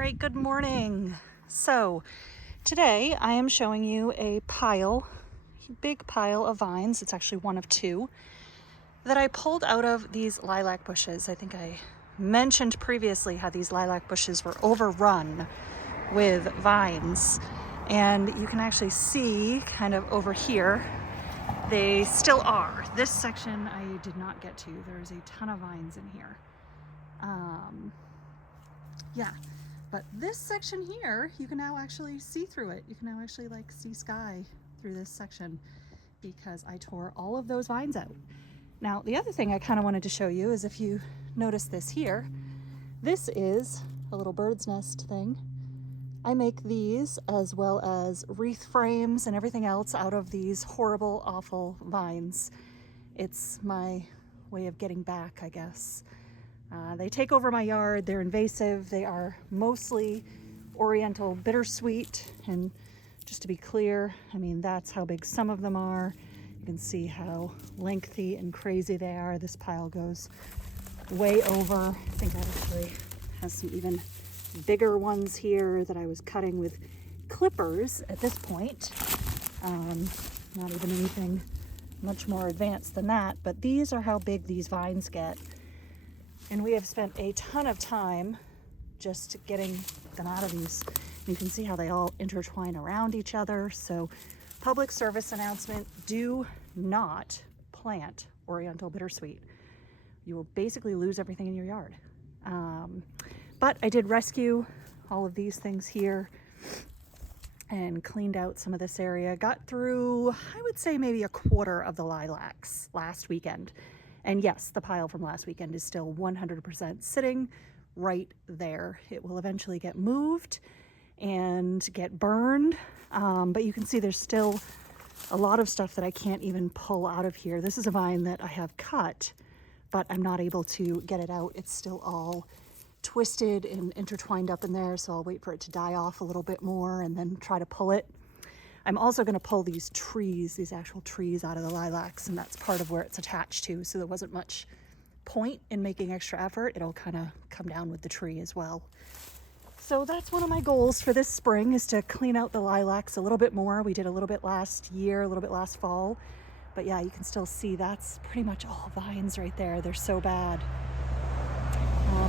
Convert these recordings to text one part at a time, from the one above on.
right, good morning. So today I am showing you a big pile of vines. It's actually one of two that I pulled out of these lilac bushes. I think I mentioned previously how these lilac bushes were overrun with vines, and you can actually see kind of over here, they still are. This section I did not get to. There's a ton of vines in here. Yeah, but this section here, you can now actually see through it. You can now actually like see sky through this section because I tore all of those vines out. Now, the other thing I kind of wanted to show you is, if you notice this here, this is a little bird's nest thing. I make these as well as wreath frames and everything else out of these horrible, awful vines. It's my way of getting back, I guess. They take over my yard. They're invasive. They are mostly oriental bittersweet. And just to be clear, I mean, that's how big some of them are. You can see how lengthy and crazy they are. This pile goes way over. I think that actually has some even bigger ones here that I was cutting with clippers at this point. Not even anything much more advanced than that, but these are how big these vines get. And we have spent a ton of time just getting them out of these. You can see how they all intertwine around each other. So, public service announcement, do not plant oriental bittersweet. You will basically lose everything in your yard. But I did rescue all of these things here and cleaned out some of this area. Got through, I would say, maybe a quarter of the lilacs last weekend. And yes, the pile from last weekend is still 100% sitting right there. It will eventually get moved and get burned. But you can see there's still a lot of stuff that I can't even pull out of here. This is a vine that I have cut, but I'm not able to get it out. It's still all twisted and intertwined up in there. So I'll wait for it to die off a little bit more and then try to pull it. I'm also going to pull these actual trees out of the lilacs, and that's part of where it's attached to. So there wasn't much point in making extra effort. It'll kind of come down with the tree as well. So that's one of my goals for this spring, is to clean out the lilacs a little bit more. We did a little bit last year, a little bit last fall. But yeah, you can still see that's pretty much all vines right there. They're so bad.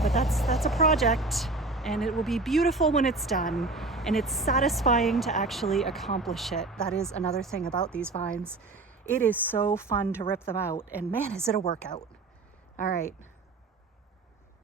But that's a project, and it will be beautiful when it's done. And it's satisfying to actually accomplish it. That is another thing about these vines. It is so fun to rip them out, and man, is it a workout. All right,